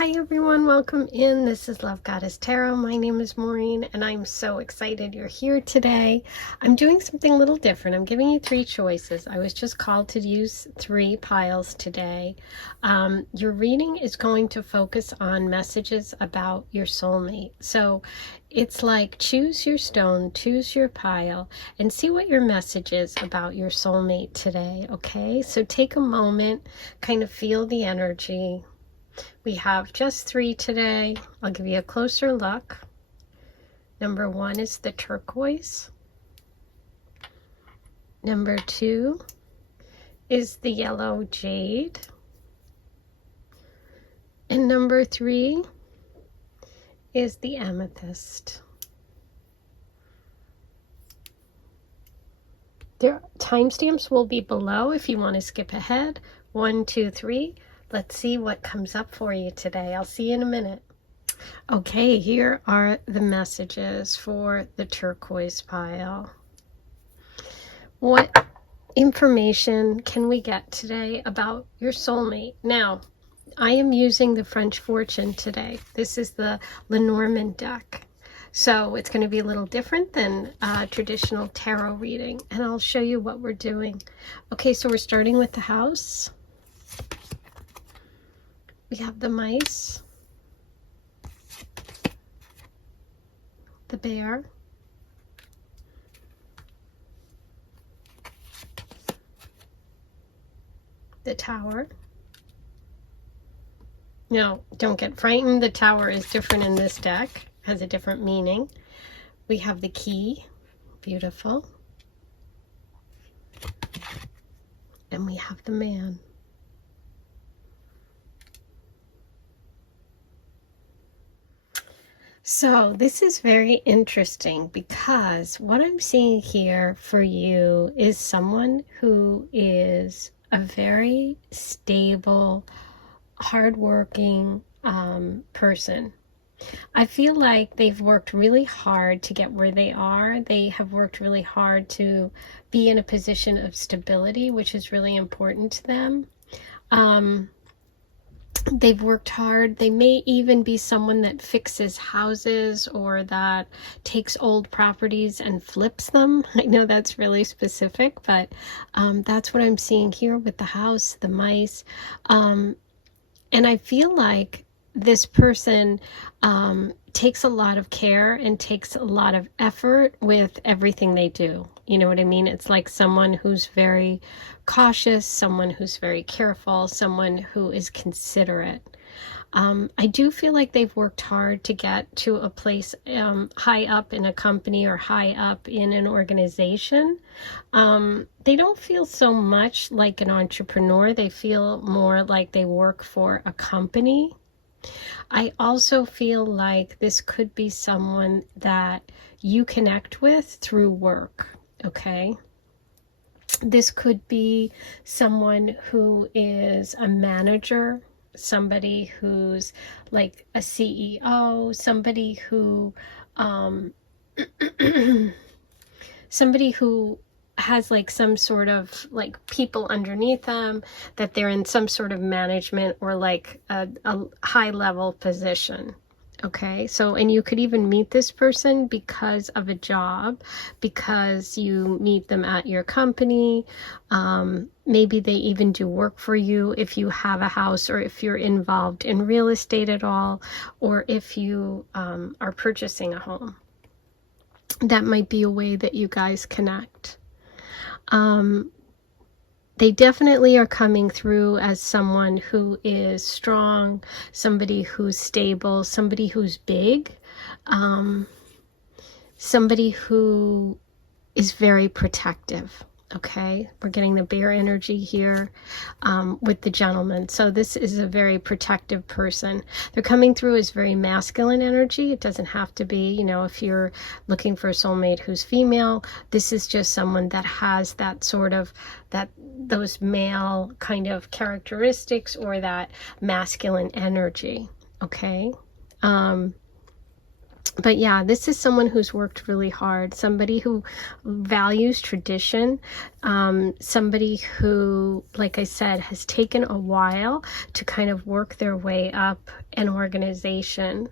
Hi everyone, welcome in. This is Love Goddess Tarot. My name is Maureen and I'm so excited you're here today. I'm doing something a little different. I'm giving you 3 choices. I was just called to use 3 piles today. Your reading is going to focus on messages about your soulmate. So it's like choose your stone, choose your pile, and see what your message is about your soulmate today, okay? So take a moment, kind of feel the energy. We have just 3 today. I'll give you a closer look. Number 1 is the turquoise. Number 2 is the yellow jade. And number 3 is the amethyst. Their timestamps will be below if you want to skip ahead. 1, 2, 3. Let's see what comes up for you today. I'll see you in a minute. Okay, here are the messages for the turquoise pile. What information can we get today about your soulmate? Now, I am using the French Fortune today. This is the Lenormand deck. So it's going to be a little different than traditional tarot reading. And I'll show you what we're doing. Okay, so we're starting with the house. We have the mice, the bear, the tower. Now, don't get frightened. The tower is different in this deck, has a different meaning. We have the key, beautiful. And we have the man. So this is very interesting because what I'm seeing here for you is someone who is a very stable, hardworking person. I feel like they've worked really hard to get where they are. They have worked really hard to be in a position of stability, which is really important to them. They've worked hard. They may even be someone that fixes houses or that takes old properties and flips them. I know that's really specific, but that's what I'm seeing here with the house, the mice. And I feel like this person takes a lot of care and takes a lot of effort with everything they do. You know what I mean? It's like someone who's very cautious, someone who's very careful, someone who is considerate. I do feel like they've worked hard to get to a place high up in a company or high up in an organization. They don't feel so much like an entrepreneur. They feel more like they work for a company. I also feel like this could be someone that you connect with through work, okay? This could be someone who is a manager, somebody who's like a CEO, somebody who has like some sort of like people underneath them, that they're in some sort of management or like a high level position. Okay, so, and you could even meet this person because of a job, because you meet them at your company. Maybe they even do work for you if you have a house, or if you're involved in real estate at all, or if you are purchasing a home. That might be a way that you guys connect. They definitely are coming through as someone who is strong, somebody who's stable, somebody who's big, somebody who is very protective. Okay, we're getting the bear energy here with the gentleman. So this is a very protective person. They're coming through as very masculine energy. It doesn't have to be, you know, if you're looking for a soulmate who's female, this is just someone that has that sort of, those male kind of characteristics or that masculine energy. Okay. But yeah, this is someone who's worked really hard, somebody who values tradition, somebody who, like I said, has taken a while to kind of work their way up an organization.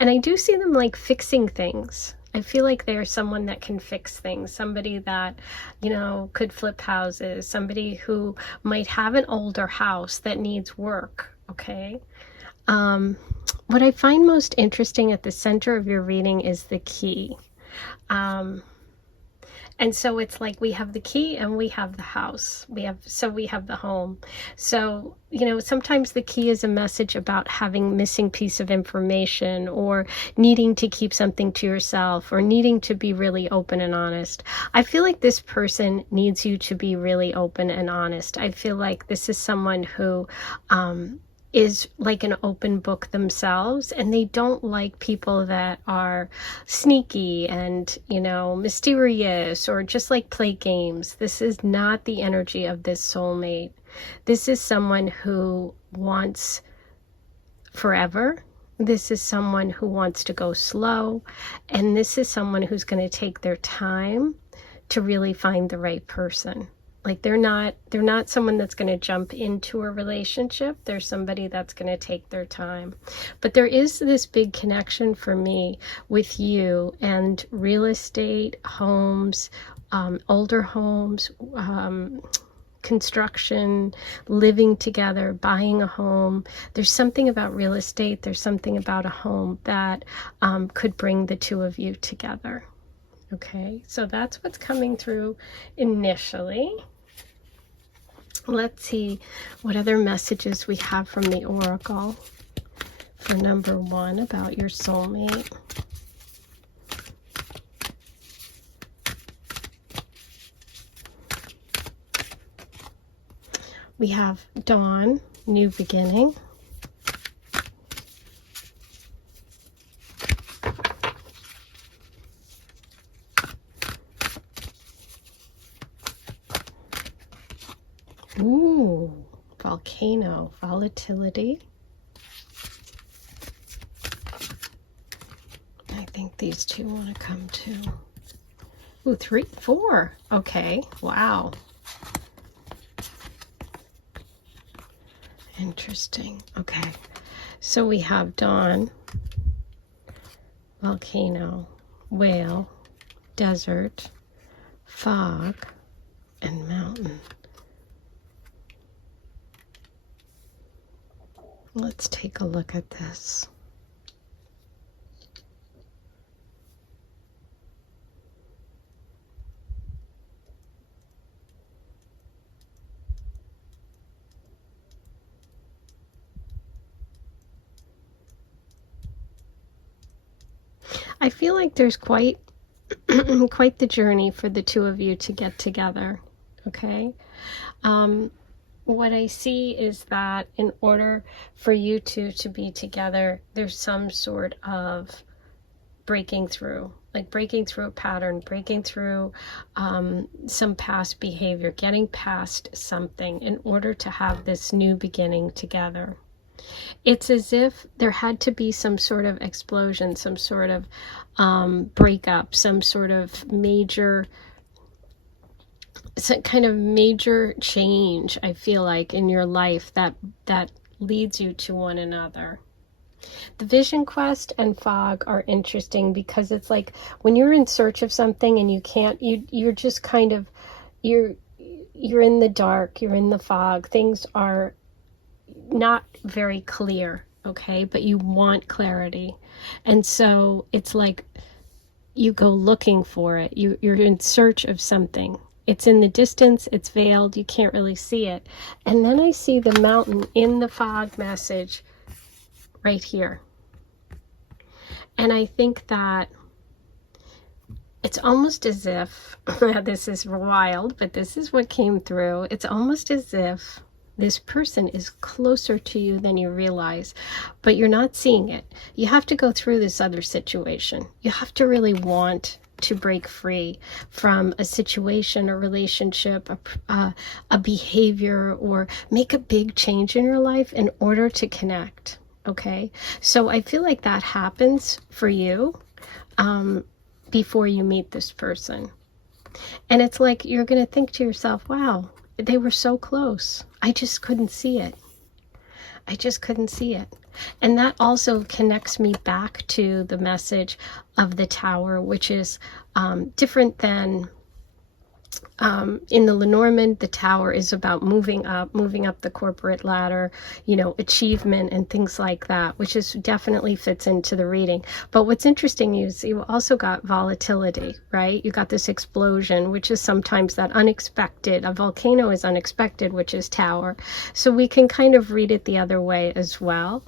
And I do see them like fixing things. I feel like they're someone that can fix things, somebody that, you know, could flip houses, somebody who might have an older house that needs work, okay? What I find most interesting at the center of your reading is the key. And so it's like we have the key and we have the house. We have the home. So, you know, sometimes the key is a message about having missing piece of information, or needing to keep something to yourself, or needing to be really open and honest. I feel like this person needs you to be really open and honest. I feel like this is someone who, is like an open book themselves, and they don't like people that are sneaky and, you know, mysterious, or just like play games. This is not the energy of this soulmate. This is someone who wants forever. This is someone who wants to go slow, and this is someone who's going to take their time to really find the right person. Like they're not someone that's going to jump into a relationship. They're somebody that's going to take their time. But there is this big connection for me with you and real estate, homes, older homes, construction, living together, buying a home. There's something about real estate. There's something about a home that could bring the two of you together. Okay, so that's what's coming through initially. Let's see what other messages we have from the Oracle for number 1 about your soulmate. We have Dawn, new beginning. Ooh, volcano, volatility. I think these two want to come too. Ooh, 3, 4. Okay, wow. Interesting. Okay, so we have Dawn, volcano, whale, desert, fog, and mountain. Let's take a look at this. I feel like there's quite the journey for the two of you to get together, okay? What I see is that in order for you two to be together, there's some sort of breaking through, like breaking through a pattern, breaking through some past behavior, getting past something in order to have this new beginning together. It's as if there had to be some sort of explosion, some sort of breakup, some sort of major, some kind of major change, I feel like, in your life that leads you to one another. The vision quest and fog are interesting because it's like when you're in search of something and you can't, you're just kind of, you're in the dark, you're in the fog, things are not very clear, okay, but you want clarity. And so it's like you go looking for it, you're in search of something. It's in the distance, it's veiled, you can't really see it. And then I see the mountain in the fog message right here. And I think that it's almost as if, this is wild, but this is what came through. It's almost as if this person is closer to you than you realize, but you're not seeing it. You have to go through this other situation. You have to really want to break free from a situation, a relationship, a behavior, or make a big change in your life in order to connect. okay? So I feel like that happens for you before you meet this person. And it's like you're going to think to yourself, wow, they were so close. I just couldn't see it. I just couldn't see it. And that also connects me back to the message of the Tower, which is different than in the Lenormand. The Tower is about moving up the corporate ladder, you know, achievement and things like that, which is definitely fits into the reading. But what's interesting is you also got volatility, right? You got this explosion, which is sometimes that unexpected. A volcano is unexpected, which is Tower. So we can kind of read it the other way as well.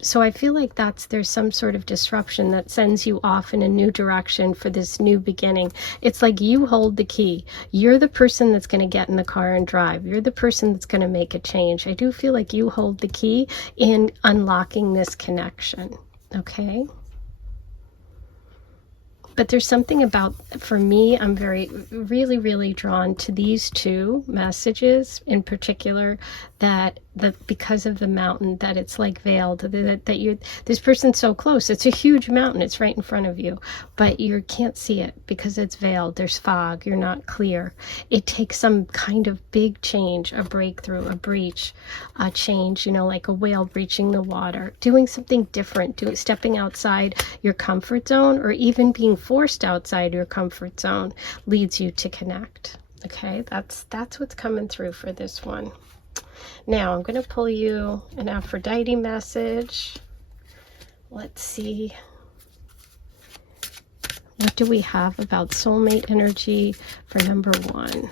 So I feel like there's some sort of disruption that sends you off in a new direction for this new beginning. It's like you hold the key. You're the person that's going to get in the car and drive. You're the person that's going to make a change. I do feel like you hold the key in unlocking this connection. Okay? But there's something about, for me, I'm really drawn to these two messages in particular, that because of the mountain, that it's like veiled, that this person's so close. It's a huge mountain. It's right in front of you, but you can't see it because it's veiled. There's fog. You're not clear. It takes some kind of big change, a breakthrough, a breach, a change, you know, like a whale breaching the water, doing something different, stepping outside your comfort zone, or even being forced outside your comfort zone leads you to connect. Okay, that's what's coming through for this one. Now I'm going to pull you an Aphrodite message. Let's see. What do we have about soulmate energy for number 1?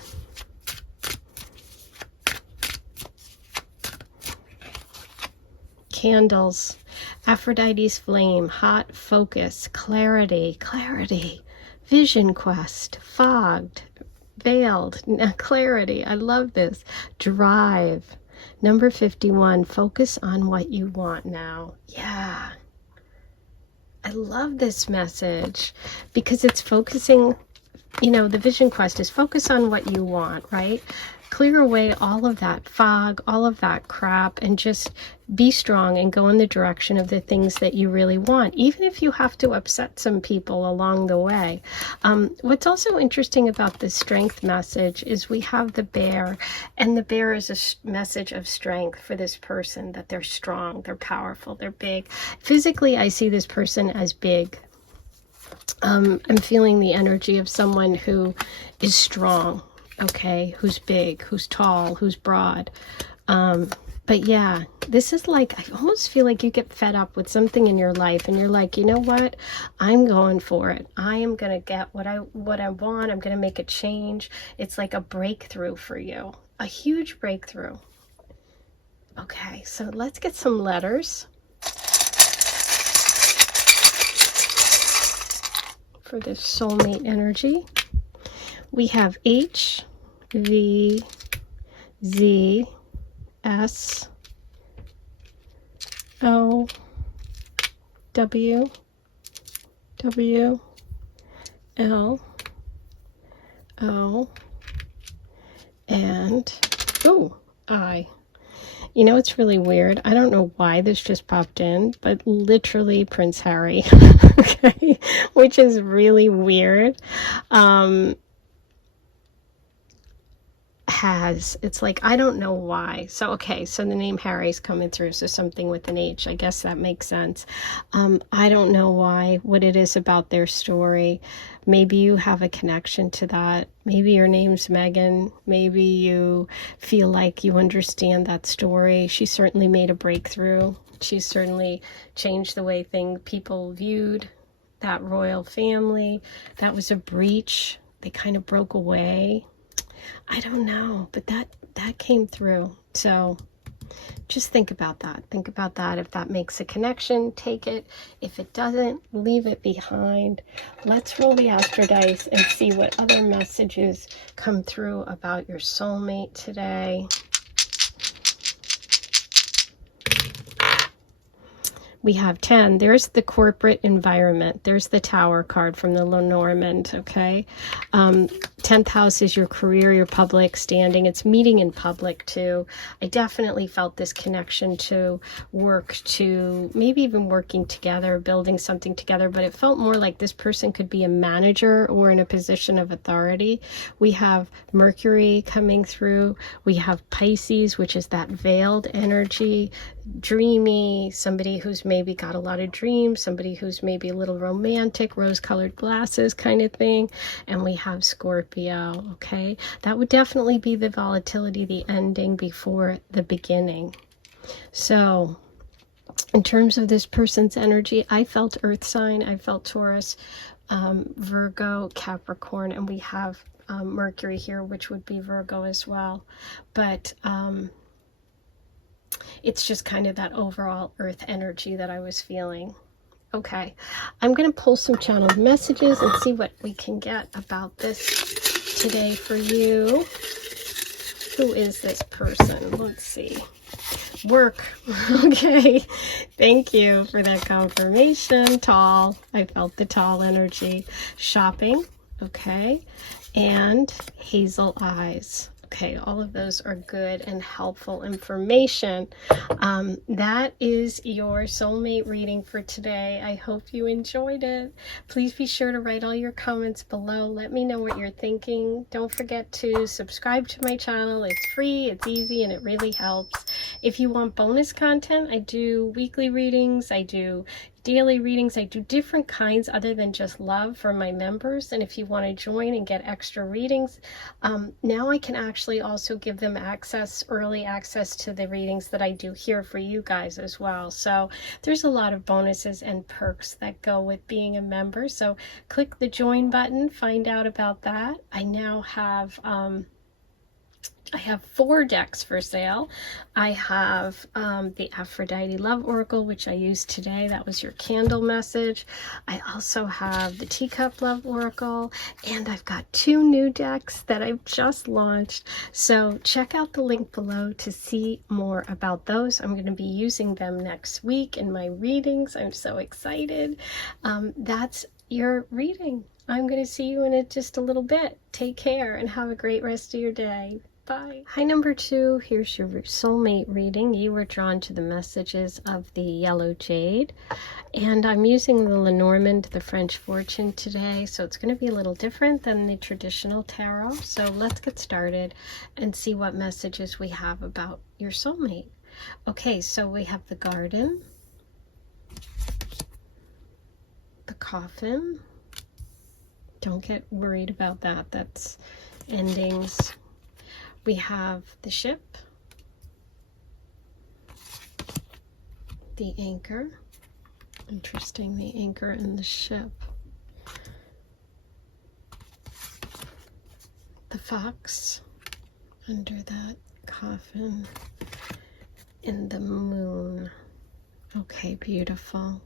Candles. Aphrodite's flame, hot focus, clarity, vision quest, fogged, veiled, clarity. I love this. Drive. Number 51, focus on what you want now. Yeah. I love this message because it's focusing, you know, the vision quest is focus on what you want, right? Clear away all of that fog, all of that crap, and just be strong and go in the direction of the things that you really want, even if you have to upset some people along the way. What's also interesting about the strength message is we have the bear, and the bear is a message of strength for this person, that they're strong, they're powerful, they're big. Physically, I see this person as big. I'm feeling the energy of someone who is strong. Okay, who's big, who's tall, who's broad. But yeah, this is like, I almost feel like you get fed up with something in your life and you're like, you know what? I'm going for it. I am going to get what I want. I'm going to make a change. It's like a breakthrough for you, a huge breakthrough. Okay, so let's get some letters for this soulmate energy. We have H, V, Z, S, O, W, W, L, O, and I. You know, it's really weird. I don't know why this just popped in, but literally Prince Harry, okay, which is really weird. It's like, I don't know why. So, okay, so the name Harry's coming through, so something with an H. I guess that makes sense. I don't know why, what it is about their story. Maybe you have a connection to that. Maybe your name's Megan. Maybe you feel like you understand that story. She certainly made a breakthrough. She certainly changed the way people viewed that royal family. That was a breach. They kind of broke away. I don't know, but that came through. So just think about that. Think about that. If that makes a connection, take it. If it doesn't, leave it behind. Let's roll the Astro dice and see what other messages come through about your soulmate today. we have 10. There's the corporate environment. There's the Tower card from the Lenormand, okay? 10th house is your career, your public standing. It's meeting in public too. I definitely felt this connection to work, to maybe even working together, building something together, but it felt more like this person could be a manager or in a position of authority. We have Mercury coming through. We have Pisces, which is that veiled energy, dreamy, somebody who's maybe got a lot of dreams, somebody who's maybe a little romantic, rose-colored glasses kind of thing. And we have Scorpio, okay? That would definitely be the volatility, the ending before the beginning. So in terms of this person's energy, I felt Earth sign, I felt Taurus, Virgo, Capricorn, and we have Mercury here, which would be Virgo as well. But it's just kind of that overall Earth energy that I was feeling. Okay, I'm going to pull some channeled messages and see what we can get about this today for you. Who is this person? Let's see. Work. Okay, thank you for that confirmation. Tall. I felt the tall energy. Shopping. Okay, and hazel eyes. Okay, all of those are good and helpful information. That is your soulmate reading for today. I hope you enjoyed it. Please be sure to write all your comments below. Let me know what you're thinking. Don't forget to subscribe to my channel. It's free, it's easy, and it really helps. If you want bonus content, I do weekly readings, I do daily readings, I do different kinds other than just love for my members. And if you want to join and get extra readings, now I can actually also give them access, early access to the readings that I do here for you guys as well. So there's a lot of bonuses and perks that go with being a member. So click the join button, find out about that. I now have I have 4 decks for sale. I have the Aphrodite Love Oracle, which I used today. That was your candle message. I also have the Teacup Love Oracle, and I've got 2 new decks that I've just launched. So check out the link below to see more about those. I'm going to be using them next week in my readings. I'm so excited. That's your reading. I'm going to see you in just a little bit. Take care and have a great rest of your day. Bye. Hi, number 2. Here's your soulmate reading. You were drawn to the messages of the yellow jade. And I'm using the Lenormand, the French fortune today. So it's going to be a little different than the traditional tarot. So let's get started and see what messages we have about your soulmate. Okay, so we have the garden, the coffin. Don't get worried about that. That's endings. We have the ship, the anchor. Interesting, the anchor and the ship. The fox under that coffin, and the moon. Okay, beautiful.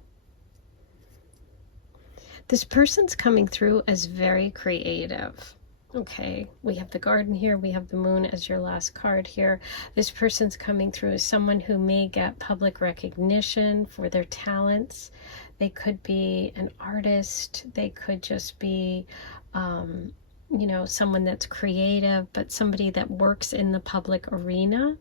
This person's coming through as very creative. Okay, we have the garden here, we have the moon as your last card here. This person's coming through as someone who may get public recognition for their talents. They could be an artist, they could just be you know, someone that's creative, but somebody that works in the public arena.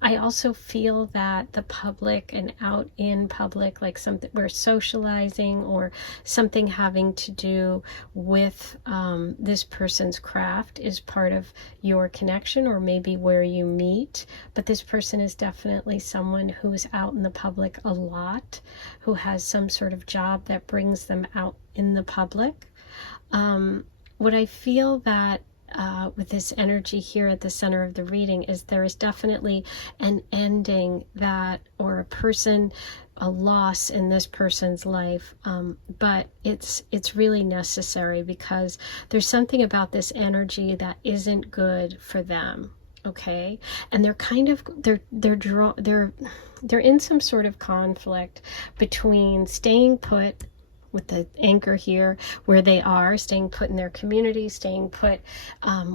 I also feel that the public and out in public, like something we're socializing or something having to do with this person's craft is part of your connection, or maybe where you meet. But this person is definitely someone who's out in the public a lot, who has some sort of job that brings them out in the public. What I feel that with this energy here at the center of the reading is there is definitely an ending that, or a person, a loss in this person's life, but it's really necessary because there's something about this energy that isn't good for them. Okay, and they're kind of they're in some sort of conflict between staying put with the anchor here, where they are, staying put in their community, staying put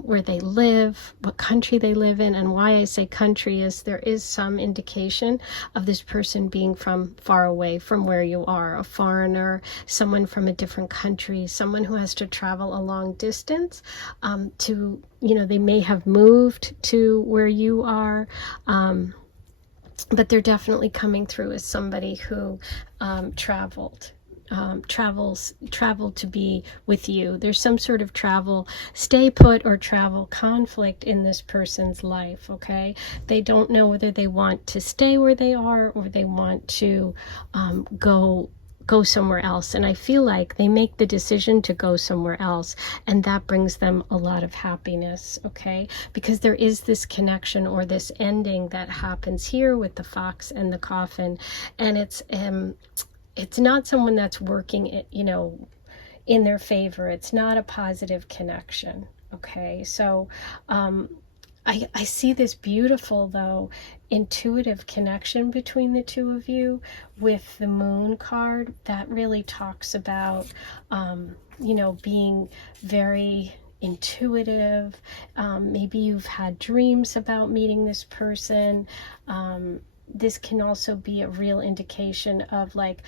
where they live, what country they live in. And why I say country is there is some indication of this person being from far away from where you are, a foreigner, someone from a different country, someone who has to travel a long distance to, you know, they may have moved to where you are, but they're definitely coming through as somebody who traveled to be with you. There's some sort of travel, stay put or travel conflict in this person's life, okay? They don't know whether they want to stay where they are or they want to go somewhere else. And I feel like they make the decision to go somewhere else, and that brings them a lot of happiness, okay? Because there is this connection or this ending that happens here with the fox and the coffin, and it's not someone that's working, you know, in their favor. It's not a positive connection, okay? So I see this beautiful, though, intuitive connection between the two of you with the Moon card that really talks about, you know, being very intuitive. Maybe you've had dreams about meeting this person. This can also be a real indication of like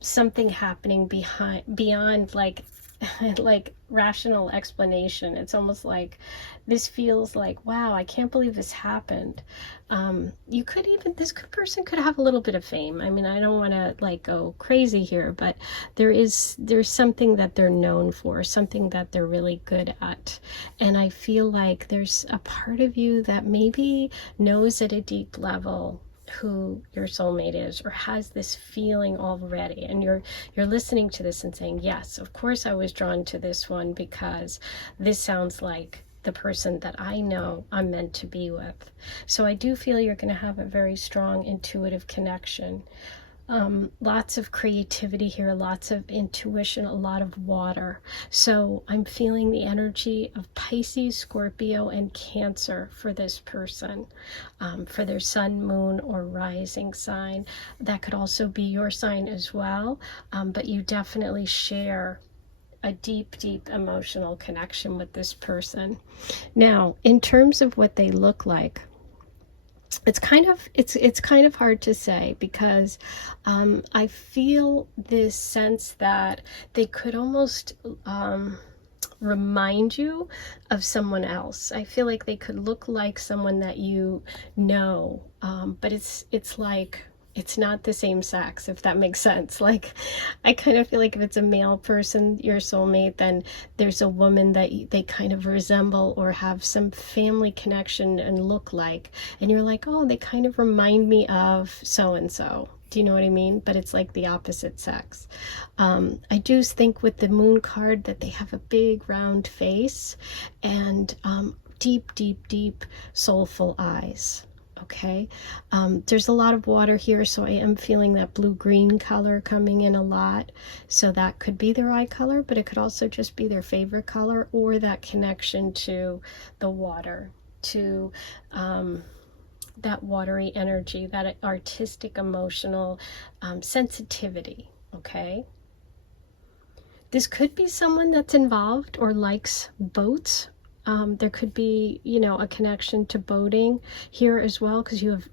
something happening beyond like rational explanation. It's almost like this feels like, wow, I can't believe this happened. You could even, this person could have a little bit of fame. I mean, I don't want to like go crazy here, but there's something that they're known for, something that they're really good at. And I feel like there's a part of you that maybe knows at a deep level who your soulmate is, or has this feeling already, and you're listening to this and saying, yes, of course I was drawn to this one because this sounds like the person that I know I'm meant to be with. So I do feel you're going to have a very strong intuitive connection. Lots of creativity here, lots of intuition, a lot of water. So I'm feeling the energy of Pisces, Scorpio, and Cancer for this person, for their sun, moon, or rising sign. That could also be your sign as well, but you definitely share a deep, deep emotional connection with this person. Now, in terms of what they look like, it's kind of hard to say, because I feel this sense that they could almost remind you of someone else. I feel like they could look like someone that you know, but it's like, it's not the same sex, if that makes sense. Like, I kind of feel like if it's a male person, your soulmate, then there's a woman that they kind of resemble or have some family connection and look like. And you're like, oh, they kind of remind me of so-and-so. Do you know what I mean? But it's like the opposite sex. I do think with the Moon card that they have a big round face and deep, deep, deep soulful eyes. Okay, there's a lot of water here, so I am feeling that blue-green color coming in a lot. So that could be their eye color, but it could also just be their favorite color, or that connection to the water, to that watery energy, that artistic, emotional sensitivity. Okay, this could be someone that's involved or likes boats. There could be, you know, a connection to boating here as well, because you have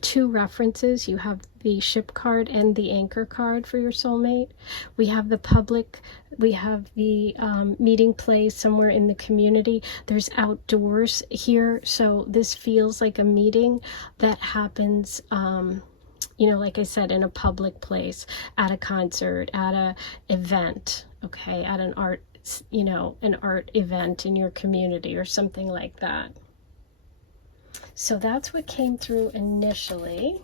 two references. You have the ship card and the anchor card for your soulmate. We have the public, we have the meeting place somewhere in the community. There's outdoors here, so this feels like a meeting that happens, you know, like I said, in a public place, at a concert, at a event, okay, at an art, you know, an art event in your community or something like that. So that's what came through initially.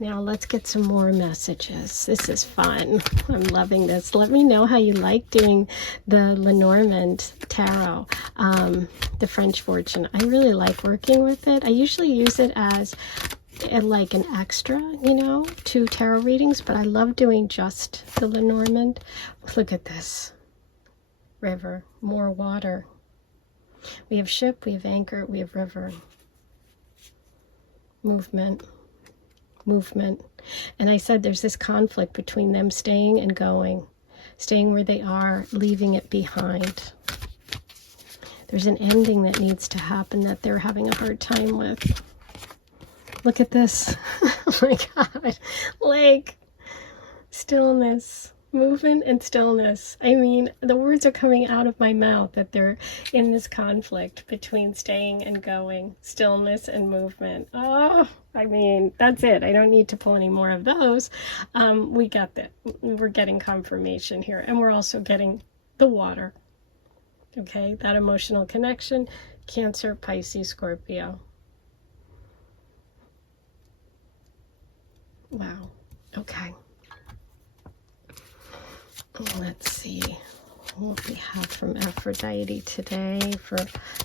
Now let's get some more messages. This is fun. I'm loving this. Let me know how you like doing the Lenormand tarot, the French fortune. I really like working with it. I usually use it as like an extra, you know, to tarot readings, but I love doing just the Lenormand. Look at this. River, more water. We have ship, we have anchor, we have river. Movement. movement. And I said there's this conflict between them staying and going, staying where they are, leaving it behind. There's an ending that needs to happen that they're having a hard time with. Look at this. Oh my God. Like, stillness, movement and stillness. I mean, the words are coming out of my mouth that they're in this conflict between staying and going, stillness and movement. Oh, I mean, that's it. I don't need to pull any more of those. We got that. We're getting confirmation here, and we're also getting the water. Okay, that emotional connection, Cancer, Pisces, Scorpio. Wow. Okay. Let's see what we have from Aphrodite today for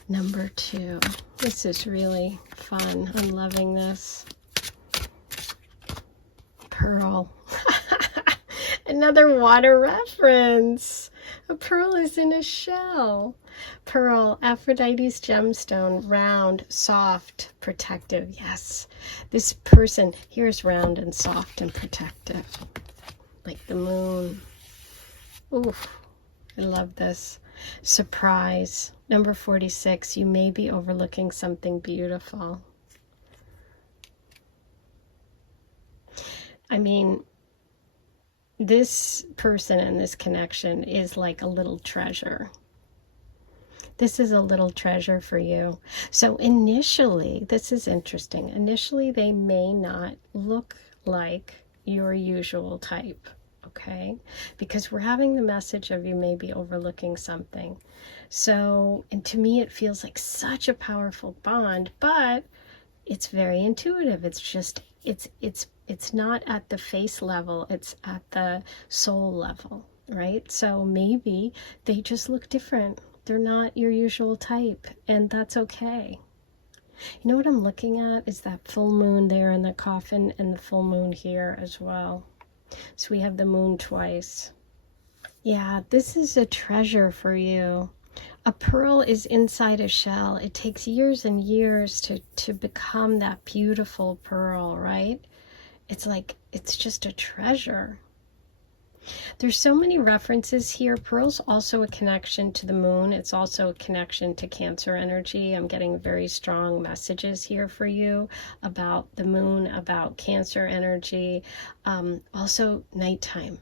number 2. This is really fun. I'm loving this. Pearl. Another water reference. A pearl is in a shell. Pearl, Aphrodite's gemstone, round, soft, protective. Yes, this person here is round and soft and protective, like the moon. Oof, I love this. Surprise. Number 46, you may be overlooking something beautiful. I mean, this person and this connection is like a little treasure. This is a little treasure for you. So initially, this is interesting. Initially, they may not look like your usual type, okay? Because we're having the message of you may be overlooking something. So, and to me, it feels like such a powerful bond, but it's very intuitive. It's just, it's not at the face level, it's at the soul level, right? So maybe they just look different. They're not your usual type, and that's okay. You know what I'm looking at is that full moon there in the coffin and the full moon here as well. So we have the moon twice. Yeah, this is a treasure for you. A pearl is inside a shell. It takes years and years to become that beautiful pearl, right? It's like, it's just a treasure. There's so many references here. Pearl's also a connection to the moon. It's also a connection to Cancer energy. I'm getting very strong messages here for you about the moon, about Cancer energy, also nighttime.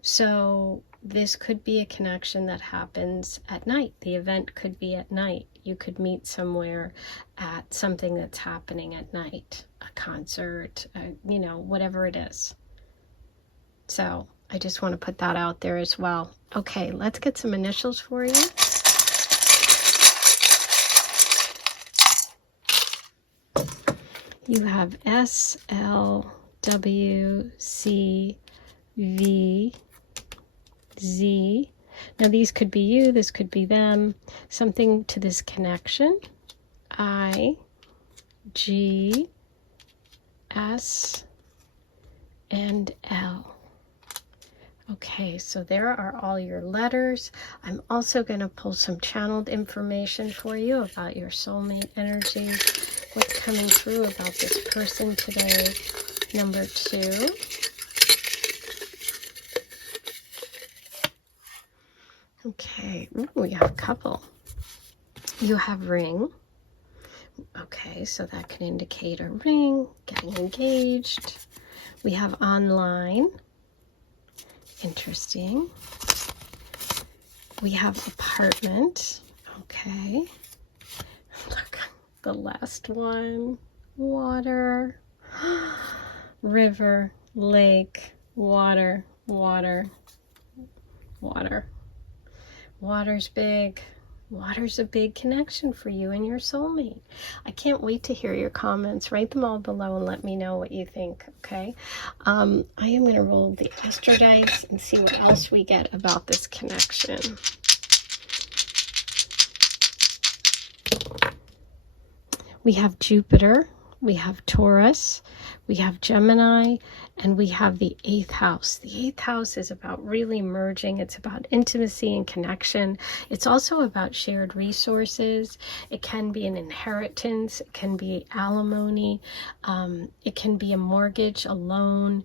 So this could be a connection that happens at night. The event could be at night. You could meet somewhere at something that's happening at night, a concert, you know, whatever it is. So I just want to put that out there as well. Okay, let's get some initials for you. You have S, L, W, C, V, Z. Now these could be you, this could be them, something to this connection. I, G, S, and L. Okay, so there are all your letters. I'm also going to pull some channeled information for you about your soulmate energy, what's coming through about this person today. Number 2. Okay, ooh, we have a couple. You have ring. Okay, so that can indicate a ring, getting engaged. We have online. Interesting. We have apartment. Okay. Look, the last one. Water. River, lake, water, water, water. Water's big. Water's a big connection for you and your soulmate. I can't wait to hear your comments. Write them all below and let me know what you think, okay? I am going to roll the astro dice and see what else we get about this connection. We have Jupiter, we have Taurus, we have Gemini, and we have the 8th house. The 8th house is about really merging. It's about intimacy and connection. It's also about shared resources. It can be an inheritance. It can be alimony. It can be a mortgage, a loan.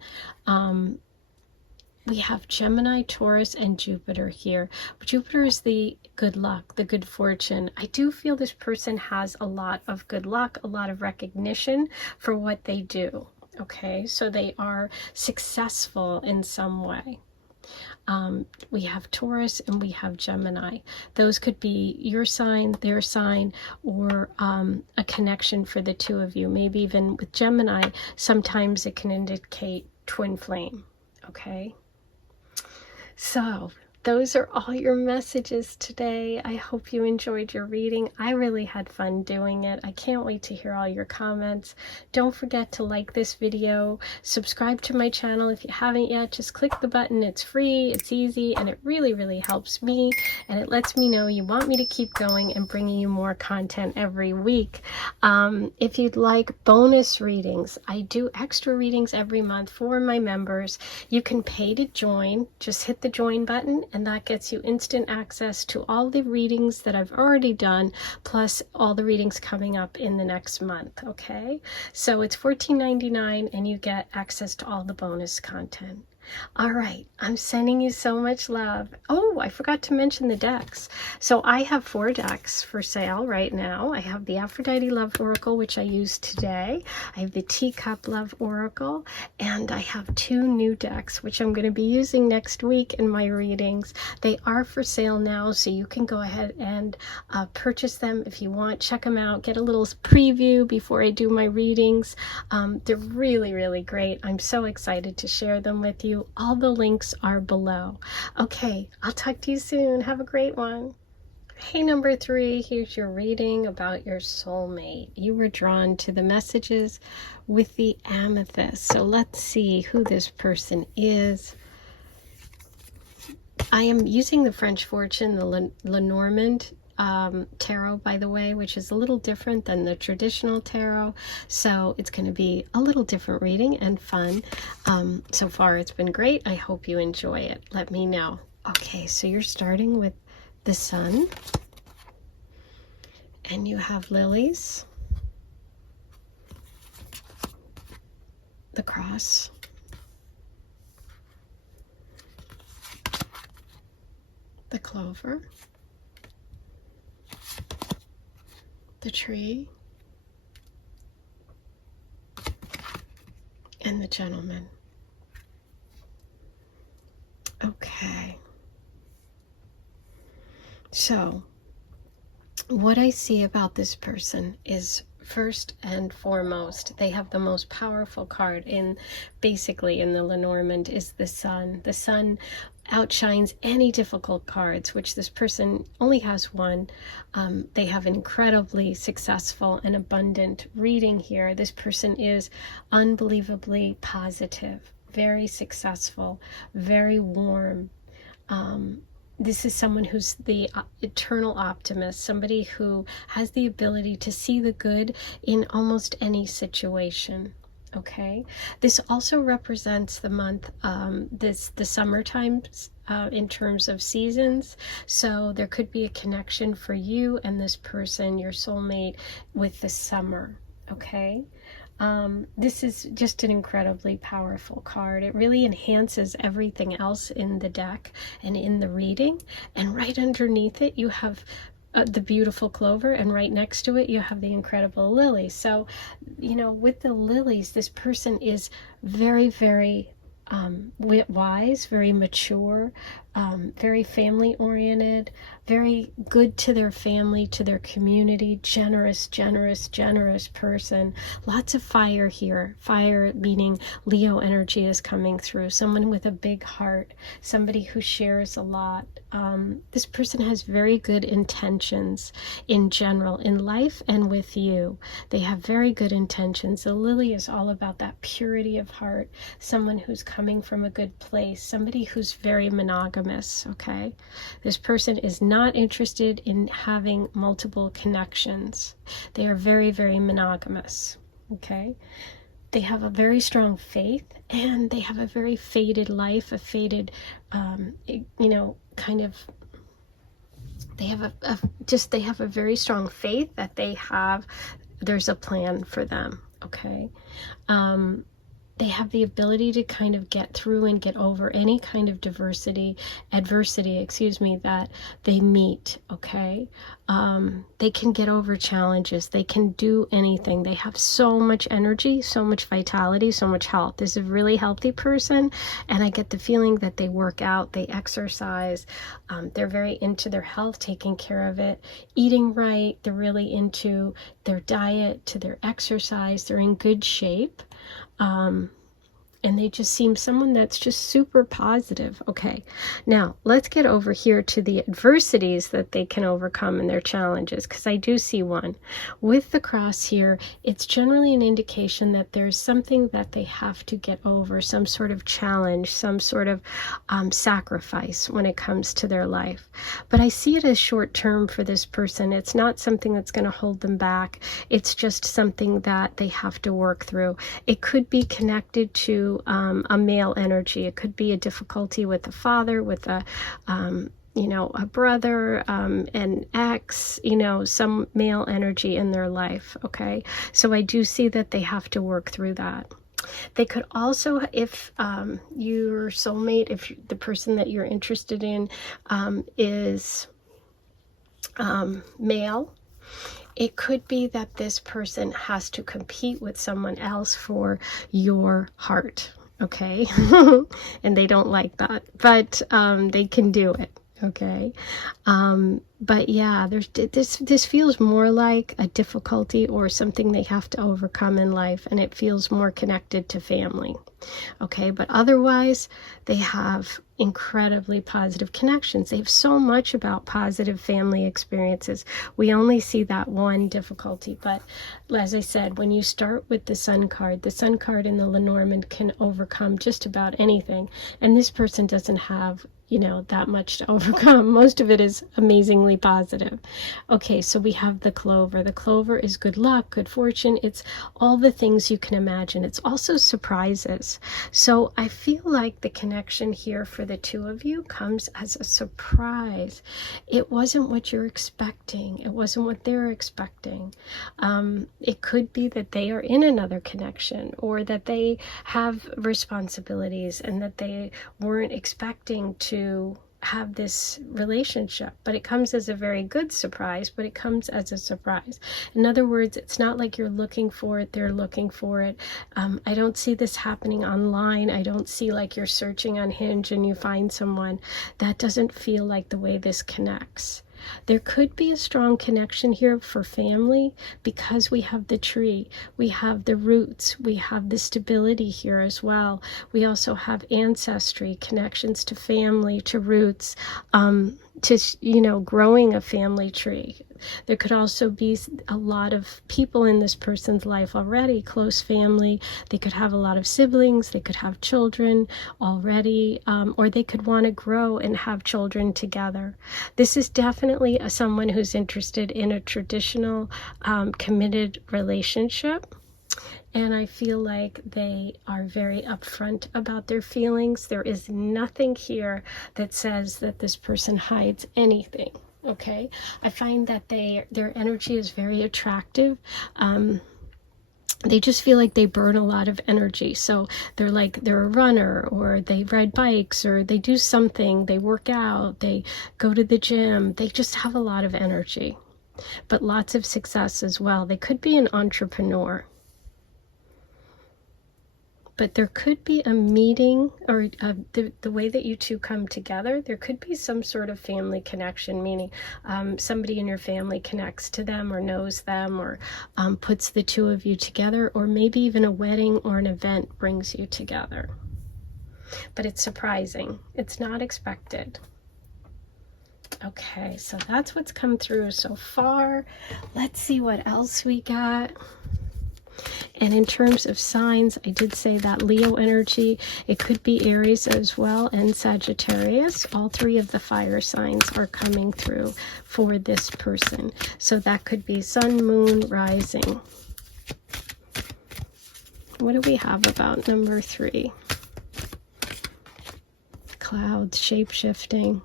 We have Gemini, Taurus, and Jupiter here. Jupiter is the good luck, the good fortune. I do feel this person has a lot of good luck, a lot of recognition for what they do. Okay, so they are successful in some way. We have Taurus and we have Gemini. Those could be your sign, their sign, or a connection for the two of you. Maybe even with Gemini, sometimes it can indicate twin flame. Okay. So those are all your messages today. I hope you enjoyed your reading. I really had fun doing it. I can't wait to hear all your comments. Don't forget to like this video, subscribe to my channel if you haven't yet. Just click the button. It's free, it's easy, and it really, really helps me. And it lets me know you want me to keep going and bringing you more content every week. If you'd like bonus readings, I do extra readings every month for my members. You can pay to join. Just hit the join button, and that gets you instant access to all the readings that I've already done, plus all the readings coming up in the next month. Okay, so it's $14.99 and you get access to all the bonus content. All right, I'm sending you so much love. Oh, I forgot to mention the decks. So I have 4 decks for sale right now. I have the Aphrodite Love Oracle, which I used today. I have the Teacup Love Oracle, and I have 2 new decks, which I'm going to be using next week in my readings. They are for sale now, so you can go ahead and purchase them if you want. Check them out. Get a little preview before I do my readings. They're really, really great. I'm so excited to share them with you. All the links are below. Okay, I'll talk to you soon. Have a great one. Hey, number 3, here's your reading about your soulmate. You were drawn to the messages with the amethyst. So let's see who this person is. I am using the French Fortune, the Lenormand tarot, by the way, which is a little different than the traditional tarot, so it's going to be a little different reading and fun. So far it's been great. I hope you enjoy it. Let me know. Okay, so you're starting with the sun, and you have lilies, the cross, the clover, the tree, and the gentleman. Okay. So, what I see about this person is, first and foremost, they have the most powerful card basically in the Lenormand is the sun. The sun outshines any difficult cards, which this person only has one. They have an incredibly successful and abundant reading here. This person is unbelievably positive, very successful, very warm. This is someone who's the eternal optimist, somebody who has the ability to see the good in almost any situation. Okay, this also represents the month, the summertime in terms of seasons. So there could be a connection for you and this person, your soulmate, with the summer. Okay. This is just an incredibly powerful card. It really enhances everything else in the deck and in the reading. And right underneath it, you have the beautiful clover, and right next to it, you have the incredible lily. So, you know, with the lilies, this person is very, very wise, very mature, very family oriented, very good to their family, to their community, generous person. Lots of fire here. Fire meaning Leo energy is coming through. Someone with a big heart, somebody who shares a lot. This person has very good intentions in general, in life and with you. They have very good intentions. The lily is all about that purity of heart, someone who's coming from a good place, somebody who's very monogamous, okay? This person is not interested in having multiple connections. They are very, very monogamous. okay? They have a very strong faith, and they have a very faded life, a faded, you know, kind of, they have they have a very strong faith that there's a plan for them, okay? They have the ability to kind of get through and get over any kind of adversity, excuse me, that they meet, okay? They can get over challenges. They can do anything. They have so much energy, so much vitality, so much health. This is a really healthy person, and I get the feeling that they work out, they exercise, they're very into their health, taking care of it, eating right. They're really into their diet, to their exercise. They're in good shape. And they just seem someone that's just super positive. Okay, now let's get over here to the adversities that they can overcome and their challenges, because I do see one. With the cross here, it's generally an indication that there's something that they have to get over, some sort of challenge, some sort of sacrifice when it comes to their life. But I see it as short term for this person. It's not something that's going to hold them back. It's just something that they have to work through. It could be connected to a male energy. It could be a difficulty with a father, with a you know, a brother, an ex, you know, some male energy in their life, okay? So I do see that they have to work through that. They could also, if your soulmate, if the person that you're interested in is male, it could be that this person has to compete with someone else for your heart, okay? And they don't like that, but they can do it, okay? But yeah, this feels more like a difficulty or something they have to overcome in life, and it feels more connected to family, okay? But otherwise, they have incredibly positive connections. They have so much about positive family experiences. We only see that one difficulty, but as I said, when you start with the Sun card in the Lenormand can overcome just about anything, and this person doesn't have, you know, that much to overcome. Most of it is amazingly positive. Okay, so we have the Clover. The Clover is good luck, good fortune. It's all the things you can imagine. It's also surprises. So I feel like the connection here for the two of you comes as a surprise. It wasn't what you're expecting. It wasn't what they're expecting. It could be that they are in another connection, or that they have responsibilities and that they weren't expecting to have this relationship, but it comes as a very good surprise, but it comes as a surprise. In other words, it's not like you're looking for it, they're looking for it. I don't see this happening online. I don't see like you're searching on Hinge and you find someone. That doesn't feel like the way this connects. There could be a strong connection here for family because we have the tree, we have the roots, we have the stability here as well. We also have ancestry, connections to family, to roots, to, you know, growing a family tree. There could also be a lot of people in this person's life already, close family. They could have a lot of siblings, they could have children already, or they could want to grow and have children together. This is definitely someone who's interested in a traditional, committed relationship. And I feel like they are very upfront about their feelings. There is nothing here that says that this person hides anything. Okay, I find that their energy is very attractive. They just feel like they burn a lot of energy. So they're a runner, or they ride bikes, or they do something, they work out, they go to the gym. They just have a lot of energy, but lots of success as well. They could be an entrepreneur. But there could be a meeting, or the way that you two come together, there could be some sort of family connection, meaning somebody in your family connects to them or knows them, or puts the two of you together, or maybe even a wedding or an event brings you together. But it's surprising. It's not expected. Okay, so that's what's come through so far. Let's see what else we got. And in terms of signs, I did say that Leo energy, it could be Aries as well, and Sagittarius. All three of the fire signs are coming through for this person. So that could be Sun, Moon, Rising. What do we have about number 3? Clouds, shape-shifting.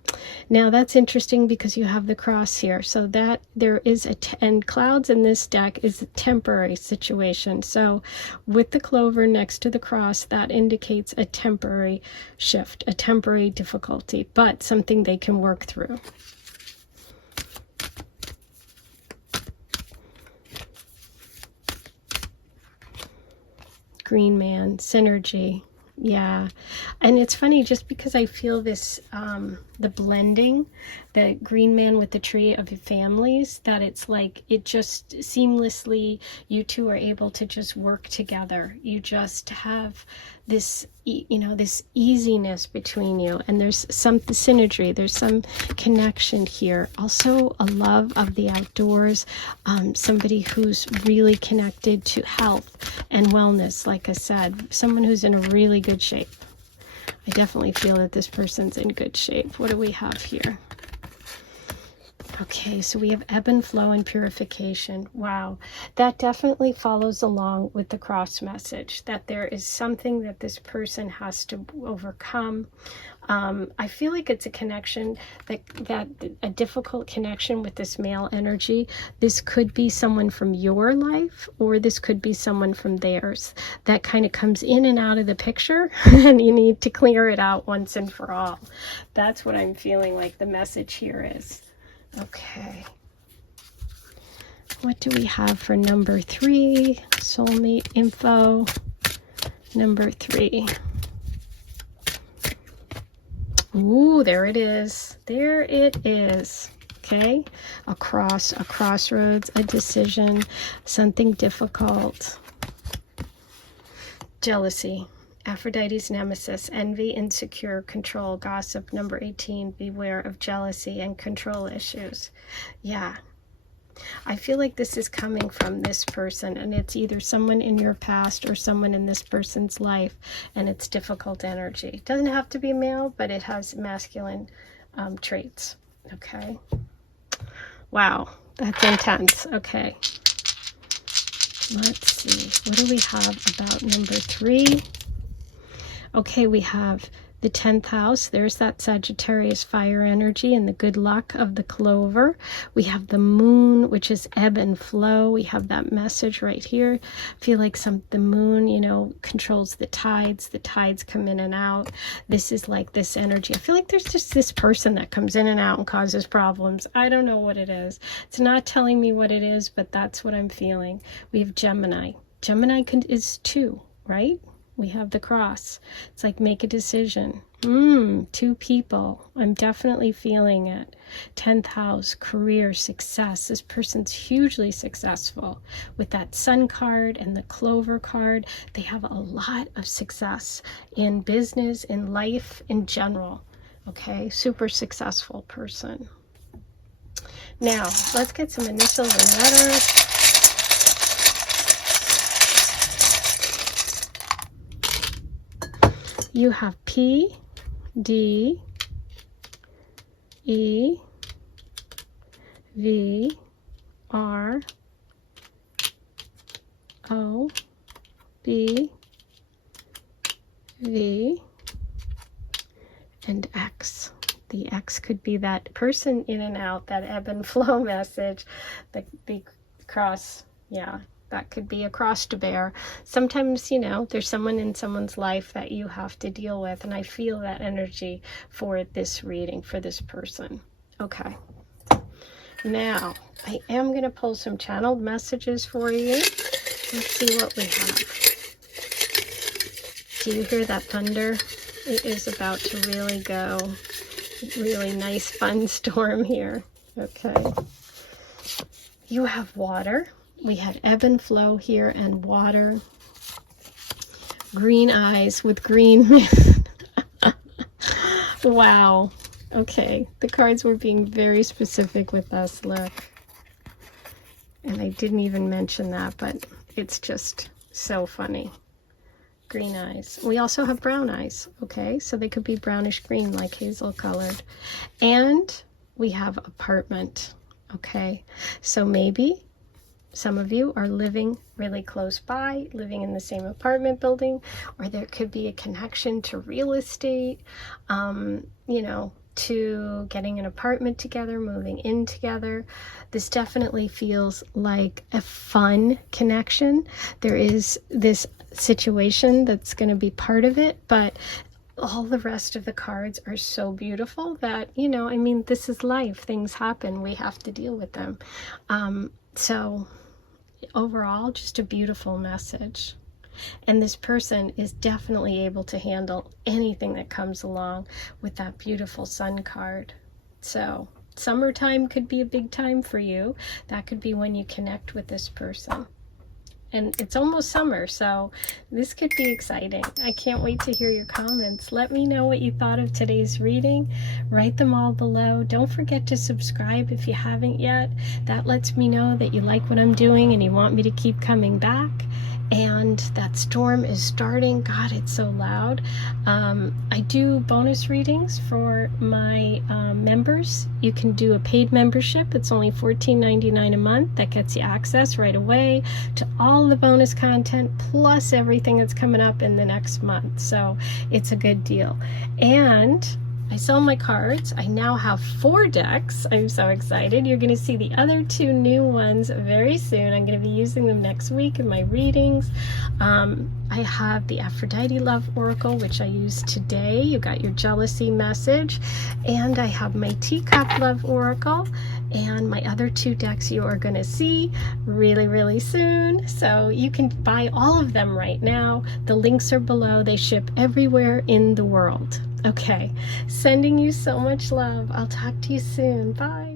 Now that's interesting because you have the cross here, so that there is and clouds in this deck is a temporary situation. So with the clover next to the cross, that indicates a temporary shift, a temporary difficulty, but something they can work through. Green man, synergy. Yeah, and it's funny just because I feel this, the blending, the green man with the tree of families, that it's like it just seamlessly, you two are able to just work together. You just have this, you know, this easiness between you, and there's some synergy, there's some connection here. Also a love of the outdoors, somebody who's really connected to health and wellness. Like I said, someone who's in a really good shape. I definitely feel that this person's in good shape. What do we have here? Okay, so we have ebb and flow and purification. Wow, that definitely follows along with the cross message, that there is something that this person has to overcome. I feel like it's a connection, that a difficult connection with this male energy. This could be someone from your life, or this could be someone from theirs that kind of comes in and out of the picture, and you need to clear it out once and for all. That's what I'm feeling like the message here is. Okay, what do we have for number 3? Soulmate info. Number 3. Ooh, there it is. There it is. Okay, a crossroads, a decision, something difficult. Jealousy. Aphrodite's nemesis, envy, insecure, control, gossip. Number 18, beware of jealousy and control issues. Yeah, I feel like this is coming from this person, and it's either someone in your past or someone in this person's life, and it's difficult energy. It doesn't have to be male, but it has masculine traits. Okay. Wow, that's intense. Okay. Let's see. What do we have about number 3? Okay, we have the 10th house. There's that Sagittarius fire energy and the good luck of the clover. We have the moon, which is ebb and flow. We have that message right here. I feel like the moon, you know, controls the tides. The tides come in and out. This is like this energy. I feel like there's just this person that comes in and out and causes problems. I don't know what it is. It's not telling me what it is, but that's what I'm feeling. We have Gemini. Gemini is 2, right? We have the cross. It's like make a decision. 2 people. I'm definitely feeling it. 10th house, career, success. This person's hugely successful. With that sun card and the clover card, they have a lot of success in business, in life, in general. Okay, super successful person. Now, let's get some initials and letters. You have P, D, E, V, R, O, B, V, and X. The X could be that person in and out, that ebb and flow message, the cross, yeah. That could be a cross to bear. Sometimes, you know, there's someone in someone's life that you have to deal with, and I feel that energy for this reading, for this person. Okay. Now, I am going to pull some channeled messages for you. Let's see what we have. Do you hear that thunder? It is about to really go. Really nice, fun storm here. Okay. You have water. We had ebb and flow here and water. Green eyes with green. Wow. Okay. The cards were being very specific with us. Look. And I didn't even mention that, but it's just so funny. Green eyes. We also have brown eyes. Okay. So they could be brownish green, like hazel colored. And we have apartment. Okay. So maybe Some of you are living really close by, living in the same apartment building, or there could be a connection to real estate, you know, to getting an apartment together, moving in together. This definitely feels like a fun connection. There is this situation that's going to be part of it, but all the rest of the cards are so beautiful that, you know, I mean, this is life. Things happen. We have to deal with them. So overall, just a beautiful message. And this person is definitely able to handle anything that comes along with that beautiful sun card. So summertime could be a big time for you. That could be when you connect with this person. And it's almost summer, so this could be exciting. I can't wait to hear your comments. Let me know what you thought of today's reading. Write them all below. Don't forget to subscribe if you haven't yet. That lets me know that you like what I'm doing and you want me to keep coming back. And that storm is starting. God, it's so loud. I do bonus readings for my members. You can do a paid membership. It's only $14.99 a month. That gets you access right away to all the bonus content, plus everything that's coming up in the next month. So it's a good deal. And I sell my cards. I now have 4 decks. I'm so excited. You're going to see the other 2 new ones very soon. I'm going to be using them next week in my readings. I have the Aphrodite Love Oracle, which I used today. You got your jealousy message. And I have my Teacup Love Oracle. And my other 2 decks you are going to see really, really soon. So you can buy all of them right now. The links are below. They ship everywhere in the world. Okay, sending you so much love. I'll talk to you soon. Bye.